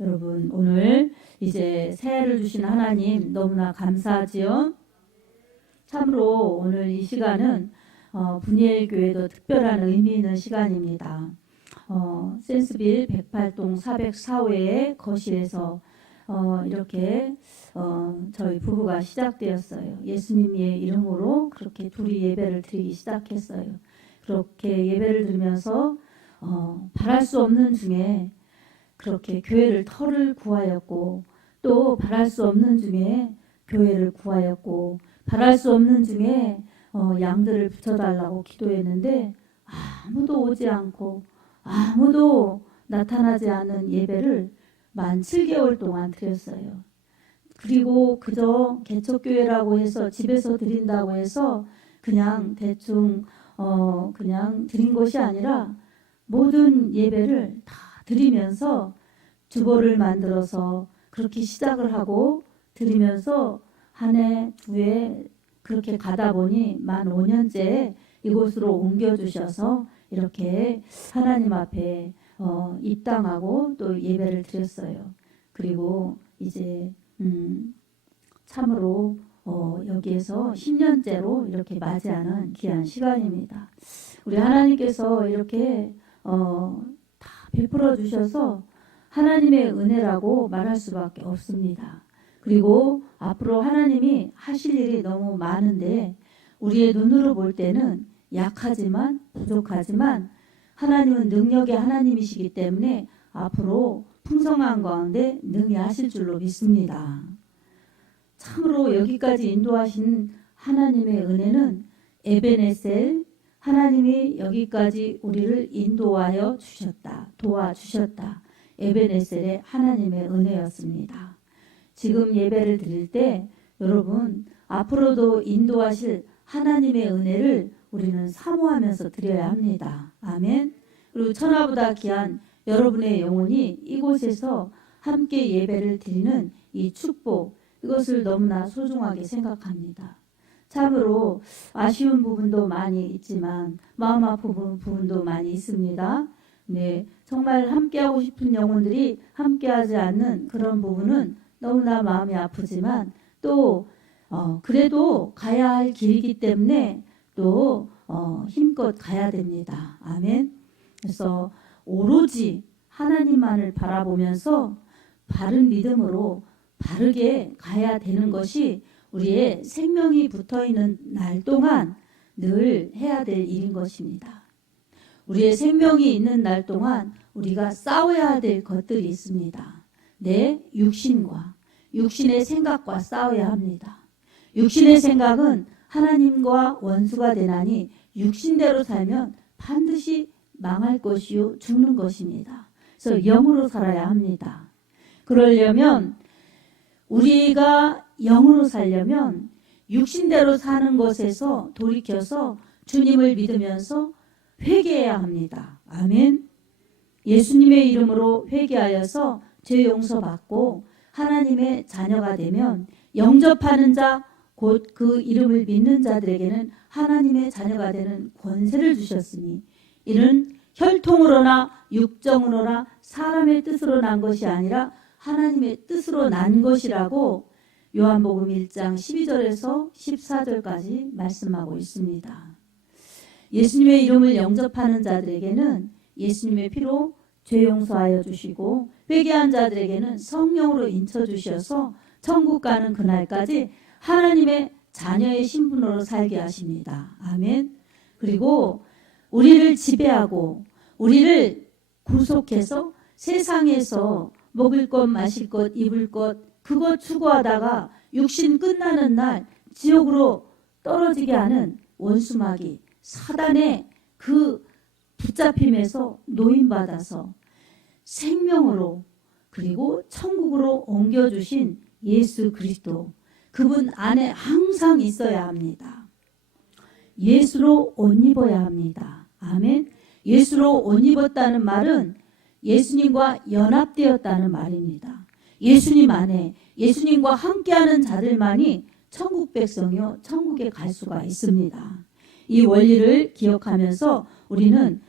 여러분, 오늘 이제 새해를 주신 하나님 너무나 감사하지요. 참으로 오늘 이 시간은 분이엘 교회도 특별한 의미 있는 시간입니다. 센스빌 108동 404호의 거실에서 이렇게 저희 부부가 시작되었어요. 예수님의 이름으로 그렇게 둘이 예배를 드리기 시작했어요. 그렇게 예배를 드리면서 바랄 수 없는 중에 그렇게 교회를 터를 구하였고, 또 바랄 수 없는 중에 교회를 구하였고, 바랄 수 없는 중에 양들을 붙여달라고 기도했는데 아무도 오지 않고 아무도 나타나지 않은 예배를 만 7개월 동안 드렸어요. 그리고 그저 개척교회라고 해서 집에서 드린다고 해서 그냥 대충 그냥 드린 것이 아니라 모든 예배를 다 드리면서 주보를 만들어서 그렇게 시작을 하고 드리면서 한 해, 두 해 그렇게 가다 보니 만 5년째 이곳으로 옮겨주셔서 이렇게 하나님 앞에 입당하고 또 예배를 드렸어요. 그리고 이제 참으로 여기에서 10년째로 이렇게 맞이하는 귀한 시간입니다. 우리 하나님께서 이렇게 다 베풀어 주셔서 하나님의 은혜라고 말할 수밖에 없습니다. 그리고 앞으로 하나님이 하실 일이 너무 많은데 우리의 눈으로 볼 때는 약하지만 부족하지만 하나님은 능력의 하나님이시기 때문에 앞으로 풍성한 가운데 능히 하실 줄로 믿습니다. 참으로 여기까지 인도하신 하나님의 은혜는 에베네셀, 하나님이 여기까지 우리를 인도하여 주셨다, 도와주셨다. 에베네셀의 하나님의 은혜였습니다. 지금 예배를 드릴 때 여러분 앞으로도 인도하실 하나님의 은혜를 우리는 사모하면서 드려야 합니다. 아멘. 그리고 천하보다 귀한 여러분의 영혼이 이곳에서 함께 예배를 드리는 이 축복, 이것을 너무나 소중하게 생각합니다. 참으로 아쉬운 부분도 많이 있지만 마음 아픈 부분도 많이 있습니다. 네, 정말 함께하고 싶은 영혼들이 함께하지 않는 그런 부분은 너무나 마음이 아프지만 또 그래도 가야 할 길이기 때문에 또 힘껏 가야 됩니다. 아멘. 그래서 오로지 하나님만을 바라보면서 바른 믿음으로 바르게 가야 되는 것이 우리의 생명이 붙어있는 날 동안 늘 해야 될 일인 것입니다. 우리의 생명이 있는 날 동안 우리가 싸워야 될 것들이 있습니다. 내 육신과 육신의 생각과 싸워야 합니다. 육신의 생각은 하나님과 원수가 되나니 육신대로 살면 반드시 망할 것이요 죽는 것입니다. 그래서 영으로 살아야 합니다. 그러려면 우리가 영으로 살려면 육신대로 사는 것에서 돌이켜서 주님을 믿으면서 회개해야 합니다. 아멘. 예수님의 이름으로 회개하여서 죄 용서받고 하나님의 자녀가 되면 영접하는 자, 곧 그 이름을 믿는 자들에게는 하나님의 자녀가 되는 권세를 주셨으니 이는 혈통으로나 육정으로나 사람의 뜻으로 난 것이 아니라 하나님의 뜻으로 난 것이라고 요한복음 1장 12절에서 14절까지 말씀하고 있습니다. 예수님의 이름을 영접하는 자들에게는 예수님의 피로 죄 용서하여 주시고 회개한 자들에게는 성령으로 인쳐 주셔서 천국 가는 그날까지 하나님의 자녀의 신분으로 살게 하십니다. 아멘. 그리고 우리를 지배하고 우리를 구속해서 세상에서 먹을 것, 마실 것, 입을 것 그것 추구하다가 육신 끝나는 날 지옥으로 떨어지게 하는 원수마귀 사단의 그 붙잡힘에서 노임받아서 생명으로 그리고 천국으로 옮겨주신 예수 그리스도, 그분 안에 항상 있어야 합니다. 예수로 옷 입어야 합니다. 아멘. 예수로 옷 입었다는 말은 예수님과 연합되었다는 말입니다. 예수님 안에 예수님과 함께하는 자들만이 천국 백성이요 천국에 갈 수가 있습니다. 이 원리를 기억하면서 우리는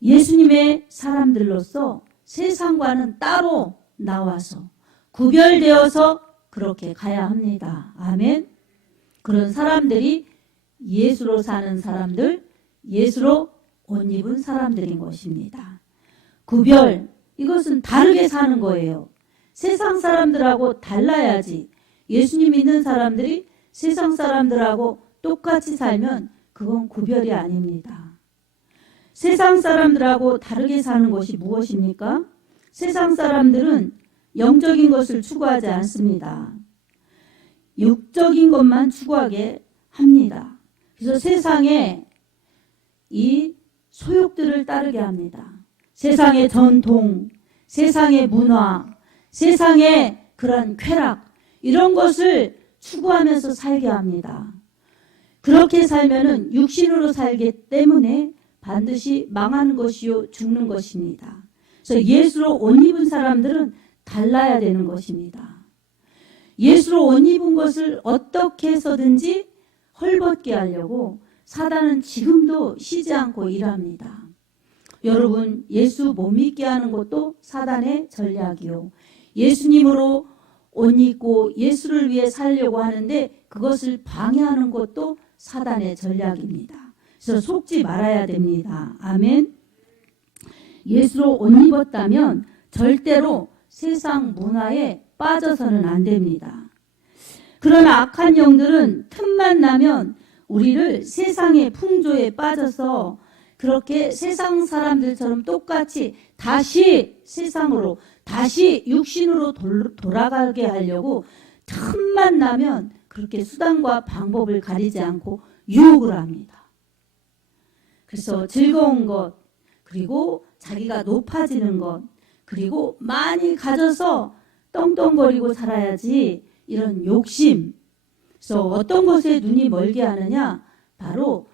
예수님의 사람들로서 세상과는 따로 나와서 구별되어서 그렇게 가야 합니다. 아멘. 그런 사람들이 예수로 사는 사람들, 예수로 옷 입은 사람들인 것입니다. 구별, 이것은 다르게 사는 거예요. 세상 사람들하고 달라야지. 예수님 믿는 사람들이 세상 사람들하고 똑같이 살면 그건 구별이 아닙니다. 세상 사람들하고 다르게 사는 것이 무엇입니까? 세상 사람들은 영적인 것을 추구하지 않습니다. 육적인 것만 추구하게 합니다. 그래서 세상에 이 소욕들을 따르게 합니다. 세상의 전통, 세상의 문화, 세상의 그런 쾌락, 이런 것을 추구하면서 살게 합니다. 그렇게 살면은 육신으로 살기 때문에 반드시 망하는 것이요 죽는 것입니다. 그래서 예수로 옷 입은 사람들은 달라야 되는 것입니다. 예수로 옷 입은 것을 어떻게 해서든지 헐벗게 하려고 사단은 지금도 쉬지 않고 일합니다. 여러분, 예수 못 믿게 하는 것도 사단의 전략이요. 예수님으로 옷 입고 예수를 위해 살려고 하는데 그것을 방해하는 것도 사단의 전략입니다. 그래서 속지 말아야 됩니다. 아멘. 예수로 옷 입었다면 절대로 세상 문화에 빠져서는 안 됩니다. 그러나 악한 영들은 틈만 나면 우리를 세상의 풍조에 빠져서 그렇게 세상 사람들처럼 똑같이 다시 세상으로, 다시 육신으로 돌아가게 하려고 틈만 나면 그렇게 수단과 방법을 가리지 않고 유혹을 합니다. 그래서 즐거운 것, 그리고 자기가 높아지는 것, 그리고 많이 가져서 떵떵거리고 살아야지, 이런 욕심. 그래서 어떤 것에 눈이 멀게 하느냐? 바로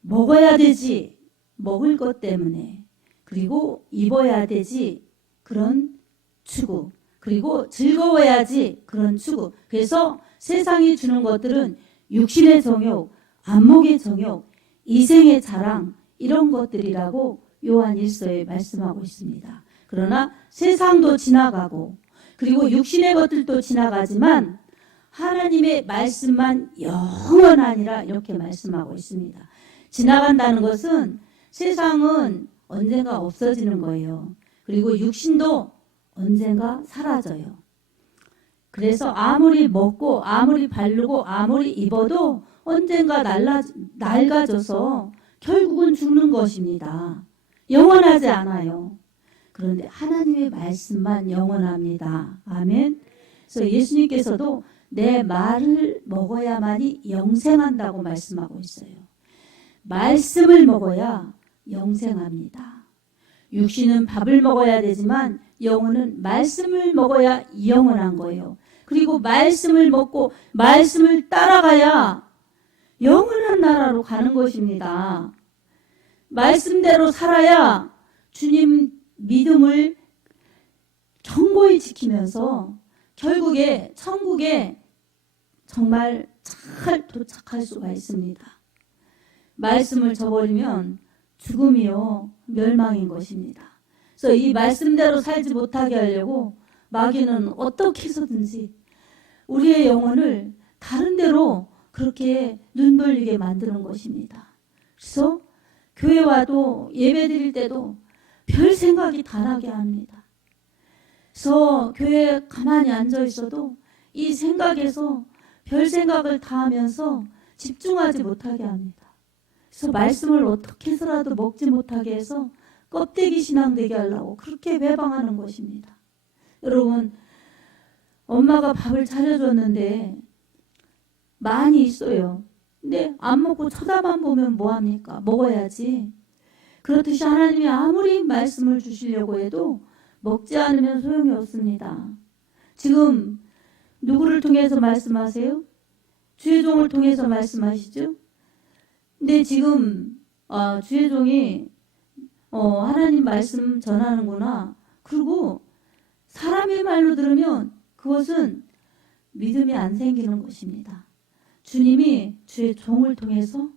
먹어야 되지, 먹을 것 때문에, 그리고 입어야 되지, 그런 추구, 그리고 즐거워야지, 그런 추구. 그래서 세상이 주는 것들은 육신의 정욕, 안목의 정욕, 이생의 자랑, 이런 것들이라고 요한 1서에 말씀하고 있습니다. 그러나 세상도 지나가고 그리고 육신의 것들도 지나가지만 하나님의 말씀만 영원하니라, 이렇게 말씀하고 있습니다. 지나간다는 것은 세상은 언젠가 없어지는 거예요. 그리고 육신도 언젠가 사라져요. 그래서 아무리 먹고 아무리 바르고 아무리 입어도 언젠가 낡아져서 결국은 죽는 것입니다. 영원하지 않아요. 그런데 하나님의 말씀만 영원합니다. 아멘. 그래서 예수님께서도 내 말을 먹어야만이 영생한다고 말씀하고 있어요. 말씀을 먹어야 영생합니다. 육신은 밥을 먹어야 되지만 영혼은 말씀을 먹어야 영원한 거예요. 그리고 말씀을 먹고 말씀을 따라가야 영원한 나라로 가는 것입니다. 말씀대로 살아야 주님 믿음을 견고히 지키면서 결국에 천국에 정말 잘 도착할 수가 있습니다. 말씀을 저버리면 죽음이요 멸망인 것입니다. 그래서 이 말씀대로 살지 못하게 하려고 마귀는 어떻게 해서든지 우리의 영혼을 다른 데로 그렇게 눈 돌리게 만드는 것입니다. 그래서 교회 와도 예배 드릴 때도 별 생각이 다 나게 합니다. 그래서 교회에 가만히 앉아 있어도 이 생각에서 별 생각을 다 하면서 집중하지 못하게 합니다. 그래서 말씀을 어떻게 해서라도 먹지 못하게 해서 껍데기 신앙 되게 하려고 그렇게 외방하는 것입니다. 여러분, 엄마가 밥을 차려줬는데 많이 있어요. 근데 안 먹고 쳐다만 보면 뭐합니까? 먹어야지. 그렇듯이 하나님이 아무리 말씀을 주시려고 해도 먹지 않으면 소용이 없습니다. 지금 누구를 통해서 말씀하세요? 주의 종을 통해서 말씀하시죠? 근데 지금 주의 종이 하나님 말씀 전하는구나. 그리고 사람의 말로 들으면 그것은 믿음이 안 생기는 것입니다. 주님이 주의 종을 통해서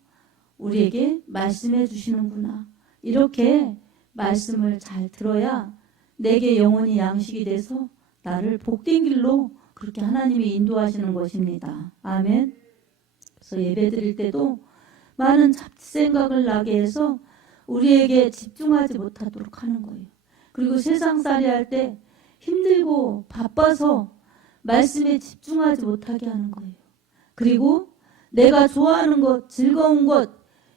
우리에게 말씀해 주시는구나. 이렇게 말씀을 잘 들어야 내게 영원히 양식이 돼서 나를 복된 길로 그렇게 하나님이 인도하시는 것입니다. 아멘. 그래서 예배 드릴 때도 많은 잡생각을 나게 해서 우리에게 집중하지 못하도록 하는 거예요. 그리고 세상살이 할 때 힘들고 바빠서 말씀에 집중하지 못하게 하는 거예요. 그리고 내가 좋아하는 것, 즐거운 것,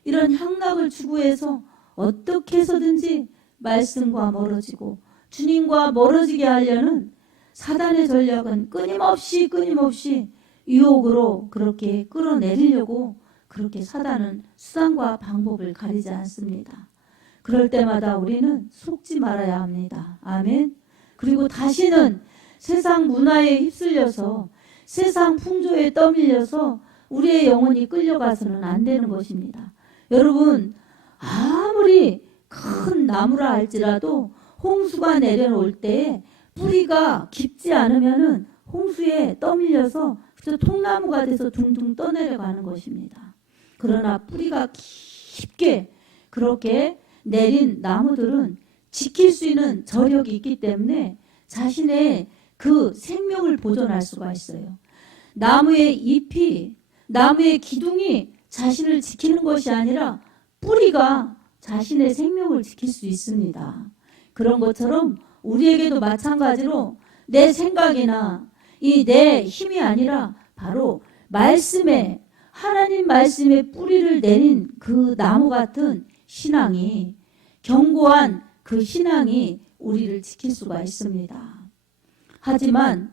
이런 향락을 추구해서 어떻게 해서든지 말씀과 멀어지고 주님과 멀어지게 하려는 사단의 전략은 끊임없이 유혹으로 그렇게 끌어내리려고 그렇게 사단은 수단과 방법을 가리지 않습니다. 그럴 때마다 우리는 속지 말아야 합니다. 아멘. 그리고 다시는 세상 문화에 휩쓸려서 세상 풍조에 떠밀려서 우리의 영혼이 끌려가서는 안 되는 것입니다. 여러분, 아무리 큰 나무라 할지라도 홍수가 내려올 때에 뿌리가 깊지 않으면은 홍수에 떠밀려서 그저 통나무가 돼서 둥둥 떠내려가는 것입니다. 그러나 뿌리가 깊게 그렇게 내린 나무들은 지킬 수 있는 저력이 있기 때문에 자신의 그 생명을 보존할 수가 있어요. 나무의 잎이, 나무의 기둥이 자신을 지키는 것이 아니라 뿌리가 자신의 생명을 지킬 수 있습니다. 그런 것처럼 우리에게도 마찬가지로 내 생각이나 이 내 힘이 아니라 바로 말씀에, 하나님 말씀에 뿌리를 내린 그 나무 같은 신앙이, 견고한 그 신앙이 우리를 지킬 수가 있습니다. 하지만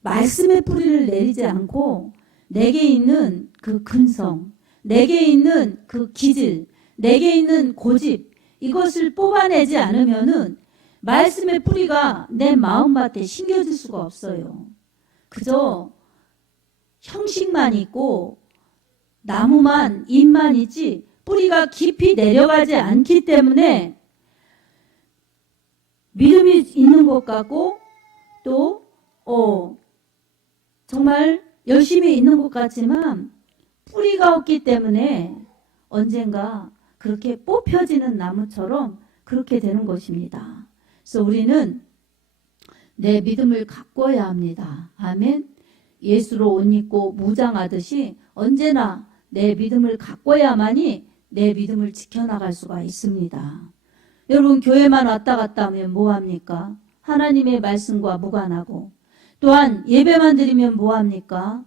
말씀의 뿌리를 내리지 않고 내게 있는 그 근성, 내게 있는 그 기질, 내게 있는 고집, 이것을 뽑아내지 않으면은 말씀의 뿌리가 내 마음밭에 심겨질 수가 없어요. 그저 형식만 있고 나무만, 잎만 있지 뿌리가 깊이 내려가지 않기 때문에 믿음이 있는 것 같고 또 정말 열심히 있는 것 같지만 뿌리가 없기 때문에 언젠가 그렇게 뽑혀지는 나무처럼 그렇게 되는 것입니다. 그래서 우리는 내 믿음을 가꿔야 합니다. 아멘. 예수로 옷 입고 무장하듯이 언제나 내 믿음을 가꿔야만이 내 믿음을 지켜나갈 수가 있습니다. 여러분, 교회만 왔다 갔다 하면 뭐합니까? 하나님의 말씀과 무관하고, 또한 예배만 드리면 뭐합니까?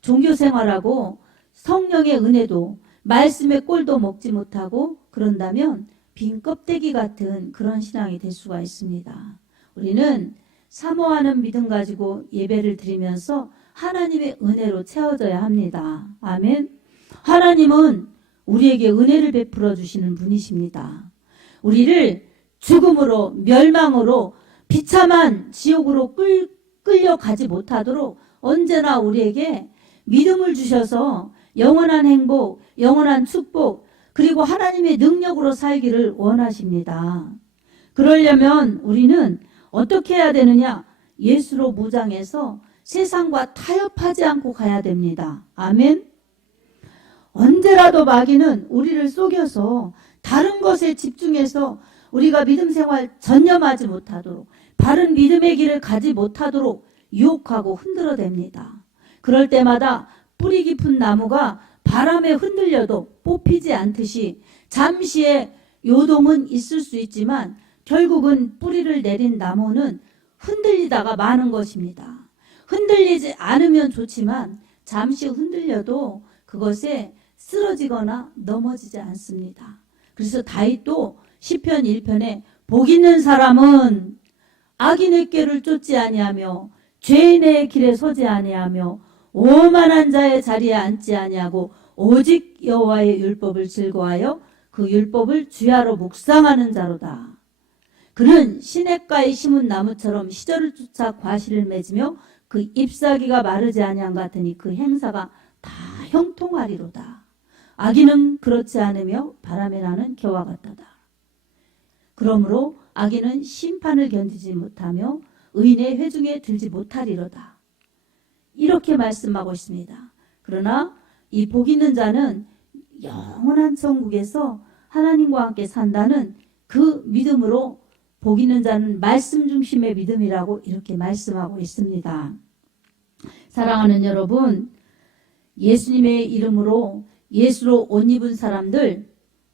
종교생활하고 성령의 은혜도 말씀의 꼴도 먹지 못하고 그런다면 빈 껍데기 같은 그런 신앙이 될 수가 있습니다. 우리는 사모하는 믿음 가지고 예배를 드리면서 하나님의 은혜로 채워져야 합니다. 아멘. 하나님은 우리에게 은혜를 베풀어 주시는 분이십니다. 우리를 죽음으로, 멸망으로, 비참한 지옥으로 끌려가지 못하도록 언제나 우리에게 믿음을 주셔서 영원한 행복, 영원한 축복, 그리고 하나님의 능력으로 살기를 원하십니다. 그러려면 우리는 어떻게 해야 되느냐? 예수로 무장해서 세상과 타협하지 않고 가야 됩니다. 아멘. 언제라도 마귀는 우리를 속여서 다른 것에 집중해서 우리가 믿음 생활 전념하지 못하도록, 바른 믿음의 길을 가지 못하도록 유혹하고 흔들어댑니다. 그럴 때마다 뿌리 깊은 나무가 바람에 흔들려도 뽑히지 않듯이 잠시의 요동은 있을 수 있지만 결국은 뿌리를 내린 나무는 흔들리다가 마는 것입니다. 흔들리지 않으면 좋지만 잠시 흔들려도 그것에 쓰러지거나 넘어지지 않습니다. 그래서 다윗도 시편 1편에 복 있는 사람은 악인의 꾀를 쫓지 아니하며 죄인의 길에 서지 아니하며 오만한 자의 자리에 앉지 아니하고 오직 여호와의 율법을 즐거워하여 그 율법을 주야로 묵상하는 자로다. 그는 시냇가에 심은 나무처럼 시절을 쫓아 과실을 맺으며 그 잎사귀가 마르지 아니한 같으니 그 행사가 다 형통하리로다. 악인은 그렇지 않으며 바람에 나는 겨와 같다다. 그러므로 악인은 심판을 견디지 못하며 의인의 회중에 들지 못하리로다. 이렇게 말씀하고 있습니다. 그러나 이 복 있는 자는 영원한 천국에서 하나님과 함께 산다는 그 믿음으로 복 있는 자는 말씀 중심의 믿음이라고 이렇게 말씀하고 있습니다. 사랑하는 여러분, 예수님의 이름으로 예수로 옷 입은 사람들,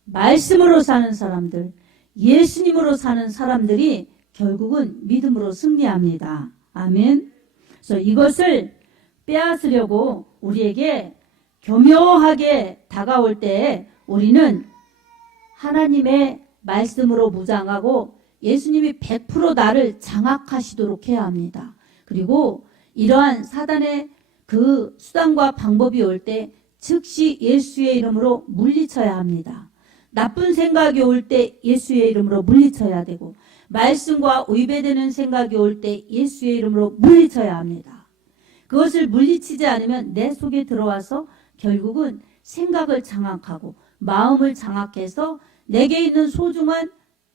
말씀으로 사는 사람들, 예수님으로 사는 사람들이 결국은 믿음으로 승리합니다. 아멘. 그래서 이것을 빼앗으려고 우리에게 교묘하게 다가올 때 우리는 하나님의 말씀으로 무장하고 예수님이 100% 나를 장악하시도록 해야 합니다. 그리고 이러한 사단의 그 수단과 방법이 올 때 즉시 예수의 이름으로 물리쳐야 합니다. 나쁜 생각이 올 때 예수의 이름으로 물리쳐야 되고, 말씀과 위배되는 생각이 올 때 예수의 이름으로 물리쳐야 합니다. 그것을 물리치지 않으면 내 속에 들어와서 결국은 생각을 장악하고 마음을 장악해서 내게 있는 소중한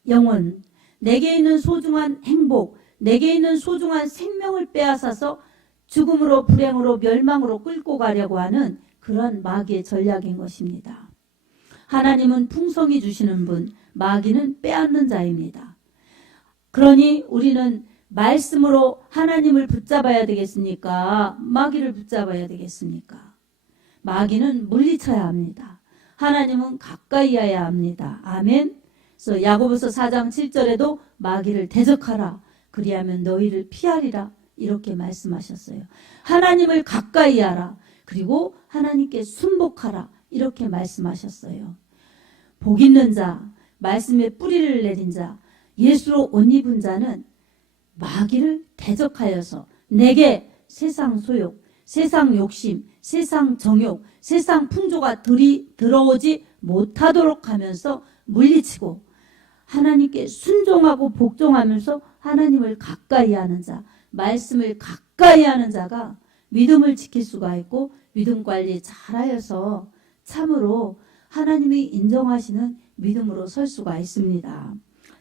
영혼, 내게 있는 소중한 행복, 내게 있는 소중한 생명을 빼앗아서 죽음으로, 불행으로, 멸망으로 끌고 가려고 하는 그런 마귀의 전략인 것입니다. 하나님은 풍성히 주시는 분, 마귀는 빼앗는 자입니다. 그러니 우리는 말씀으로 하나님을 붙잡아야 되겠습니까? 마귀를 붙잡아야 되겠습니까? 마귀는 물리쳐야 합니다. 하나님은 가까이 해야 합니다. 아멘. 그래서 야고보서 4장 7절에도 마귀를 대적하라. 그리하면 너희를 피하리라. 이렇게 말씀하셨어요. 하나님을 가까이 하라. 그리고 하나님께 순복하라. 이렇게 말씀하셨어요. 복 있는 자, 말씀에 뿌리를 내린 자, 예수로 옷 입은 자는 마귀를 대적하여서 내게 세상 소욕, 세상 욕심, 세상 정욕, 세상 풍조가 들어오지 못하도록 하면서 물리치고 하나님께 순종하고 복종하면서 하나님을 가까이 하는 자, 말씀을 가까이 하는 자가 믿음을 지킬 수가 있고 믿음 관리 잘하여서 참으로 하나님이 인정하시는 믿음으로 설 수가 있습니다.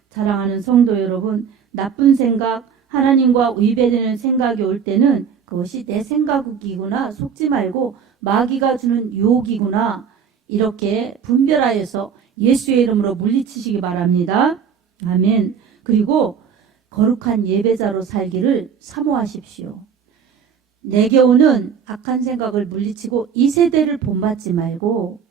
사랑하는 성도 여러분, 나쁜 생각, 하나님과 위배되는 생각이 올 때는 그것이 내 생각이구나 속지 말고 마귀가 주는 유혹이구나 이렇게 분별하여서 예수의 이름으로 물리치시기 바랍니다. 아멘. 그리고 거룩한 예배자로 살기를 사모하십시오. 내게 오는 악한 생각을 물리치고 이 세대를 본받지 말고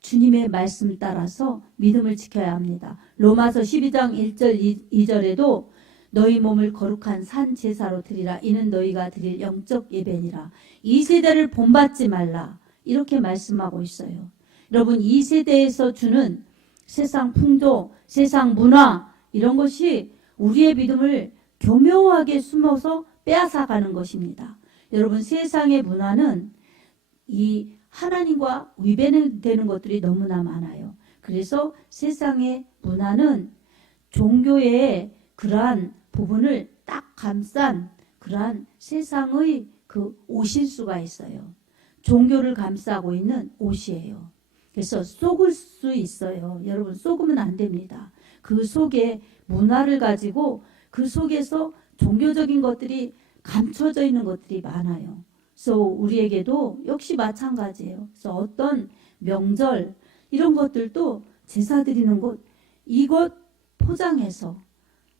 주님의 말씀 따라서 믿음을 지켜야 합니다. 로마서 12장 1절 2절에도 너희 몸을 거룩한 산 제사로 드리라. 이는 너희가 드릴 영적 예배니라. 이 세대를 본받지 말라. 이렇게 말씀하고 있어요. 여러분, 이 세대에서 주는 세상 풍조, 세상 문화 이런 것이 우리의 믿음을 교묘하게 숨어서 빼앗아가는 것입니다. 여러분, 세상의 문화는 이 하나님과 위배되는 것들이 너무나 많아요. 그래서 세상의 문화는 종교의 그러한 부분을 딱 감싼 그러한 세상의 그 옷일 수가 있어요. 종교를 감싸고 있는 옷이에요. 그래서 속을 수 있어요. 여러분, 속으면 안 됩니다. 그 속에 문화를 가지고 그 속에서 종교적인 것들이 감춰져 있는 것들이 많아요. 그래서 우리에게도 역시 마찬가지예요. 그래서 어떤 명절 이런 것들도 제사 드리는 곳 이것 포장해서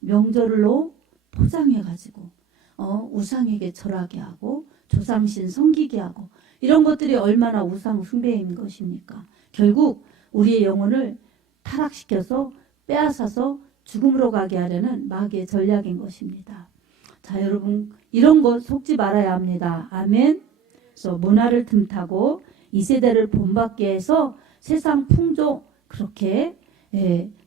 명절로 포장해가지고 우상에게 절하게 하고 조상신 섬기게 하고 이런 것들이 얼마나 우상 숭배인 것입니까? 결국 우리의 영혼을 타락시켜서 빼앗아서 죽음으로 가게 하려는 마귀의 전략인 것입니다. 자, 여러분, 이런 것 속지 말아야 합니다. 아멘. 그래서 문화를 틈타고 이 세대를 본받게 해서 세상 풍조 그렇게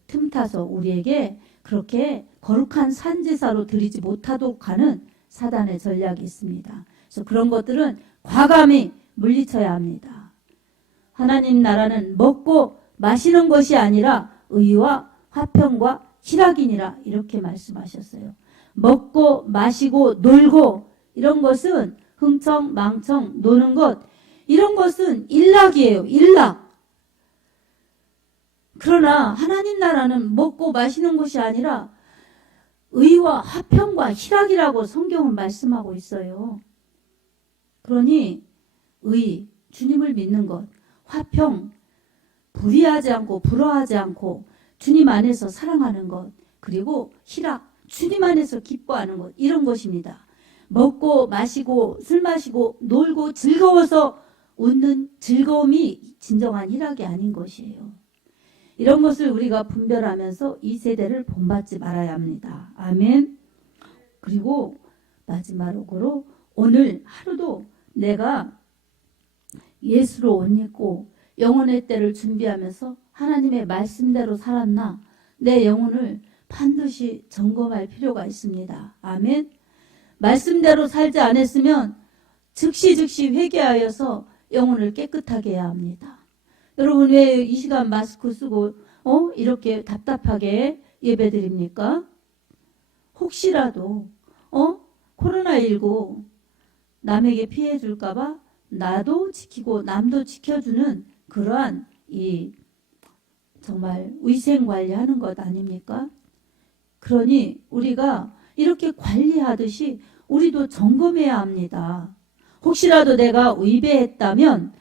틈타서 우리에게 그렇게 거룩한 산제사로 드리지 못하도록 하는 사단의 전략이 있습니다. 그래서 그런 것들은 과감히 물리쳐야 합니다. 하나님 나라는 먹고 마시는 것이 아니라 의와 화평과 희락이니라 이렇게 말씀하셨어요. 먹고 마시고 놀고 이런 것은 흥청 망청 노는 것 이런 것은 일락이에요. 일락. 그러나 하나님 나라는 먹고 마시는 것이 아니라 의와 화평과 희락이라고 성경은 말씀하고 있어요. 그러니 의, 주님을 믿는 것, 화평, 불의하지 않고 불화하지 않고 주님 안에서 사랑하는 것, 그리고 희락, 주님 안에서 기뻐하는 것, 이런 것입니다. 먹고 마시고 술 마시고 놀고 즐거워서 웃는 즐거움이 진정한 희락이 아닌 것이에요. 이런 것을 우리가 분별하면서 이 세대를 본받지 말아야 합니다. 아멘. 그리고 마지막으로 오늘 하루도 내가 예수로 옷 입고 영혼의 때를 준비하면서 하나님의 말씀대로 살았나, 내 영혼을 반드시 점검할 필요가 있습니다. 아멘. 말씀대로 살지 않았으면 즉시 회개하여서 영혼을 깨끗하게 해야 합니다. 여러분, 왜 이 시간 마스크 쓰고 이렇게 답답하게 예배드립니까? 혹시라도 코로나19 남에게 피해 줄까봐 나도 지키고 남도 지켜주는 그러한 이 정말 위생 관리하는 것 아닙니까? 그러니 우리가 이렇게 관리하듯이 우리도 점검해야 합니다. 혹시라도 내가 위반했다면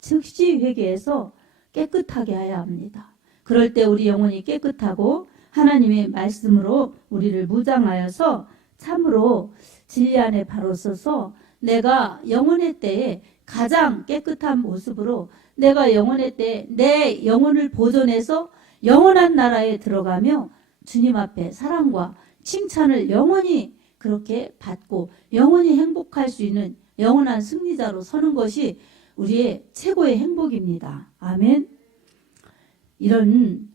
즉시 회개해서 깨끗하게 해야 합니다. 그럴 때 우리 영혼이 깨끗하고 하나님의 말씀으로 우리를 무장하여서 참으로 진리 안에 바로 서서 내가 영혼의 때에 가장 깨끗한 모습으로 내가 영혼의 때에 내 영혼을 보존해서 영원한 나라에 들어가며 주님 앞에 사랑과 칭찬을 영원히 그렇게 받고 영원히 행복할 수 있는 영원한 승리자로 서는 것이 우리의 최고의 행복입니다. 아멘. 이런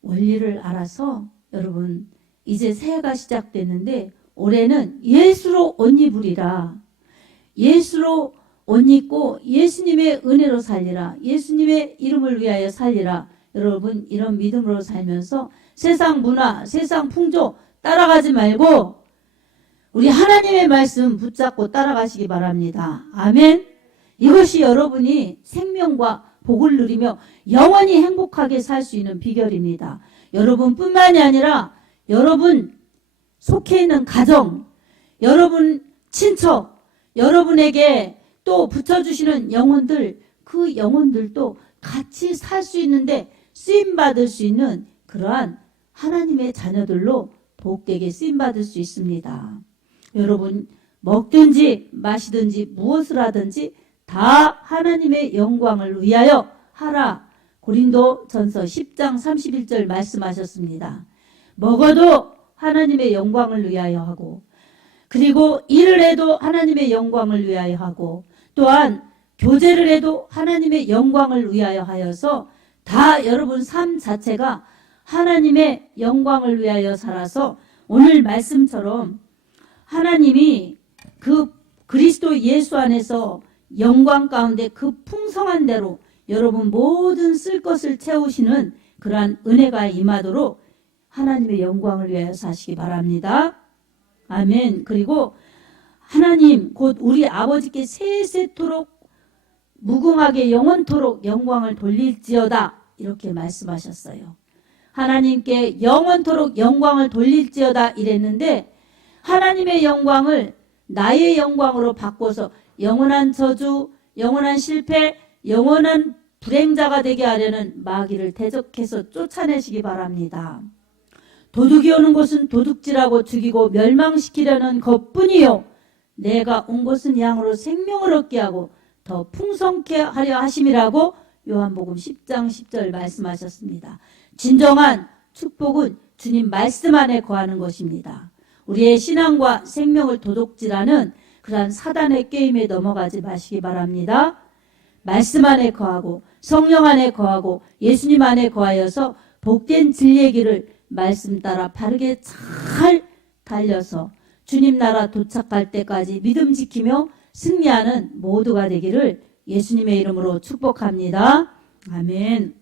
원리를 알아서 여러분, 이제 새해가 시작됐는데 올해는 예수로 옷 입으리라. 예수로 옷 입고 예수님의 은혜로 살리라. 예수님의 이름을 위하여 살리라. 여러분, 이런 믿음으로 살면서 세상 문화, 세상 풍조 따라가지 말고 우리 하나님의 말씀 붙잡고 따라가시기 바랍니다. 아멘. 이것이 여러분이 생명과 복을 누리며 영원히 행복하게 살 수 있는 비결입니다. 여러분뿐만이 아니라 여러분 속해 있는 가정, 여러분 친척, 여러분에게 또 붙여주시는 영혼들, 그 영혼들도 같이 살 수 있는데 쓰임받을 수 있는 그러한 하나님의 자녀들로 복되게 쓰임받을 수 있습니다. 여러분, 먹든지 마시든지 무엇을 하든지 다 하나님의 영광을 위하여 하라. 고린도전서 10장 31절 말씀하셨습니다. 먹어도 하나님의 영광을 위하여 하고, 그리고 일을 해도 하나님의 영광을 위하여 하고, 또한 교제를 해도 하나님의 영광을 위하여 하여서 다 여러분 삶 자체가 하나님의 영광을 위하여 살아서 오늘 말씀처럼 하나님이 그 그리스도 예수 안에서 영광 가운데 그 풍성한 대로 여러분 모든 쓸 것을 채우시는 그러한 은혜가 임하도록 하나님의 영광을 위하여 사시기 바랍니다. 아멘. 그리고 하나님 곧 우리 아버지께 세세토록 무궁하게 영원토록 영광을 돌릴지어다, 이렇게 말씀하셨어요. 하나님께 영원토록 영광을 돌릴지어다 이랬는데 하나님의 영광을 나의 영광으로 바꿔서 영원한 저주, 영원한 실패, 영원한 불행자가 되게 하려는 마귀를 대적해서 쫓아내시기 바랍니다. 도둑이 오는 곳은 도둑질하고 죽이고 멸망시키려는 것뿐이요, 내가 온 곳은 양으로 생명을 얻게 하고 더 풍성케 하려 하심이라고 요한복음 10장 10절 말씀하셨습니다. 진정한 축복은 주님 말씀 안에 거하는 것입니다. 우리의 신앙과 생명을 도둑질하는 그러한 사단의 게임에 넘어가지 마시기 바랍니다. 말씀 안에 거하고 성령 안에 거하고 예수님 안에 거하여서 복된 진리의 길을 말씀 따라 바르게 잘 달려서 주님 나라 도착할 때까지 믿음 지키며 승리하는 모두가 되기를 예수님의 이름으로 축복합니다. 아멘.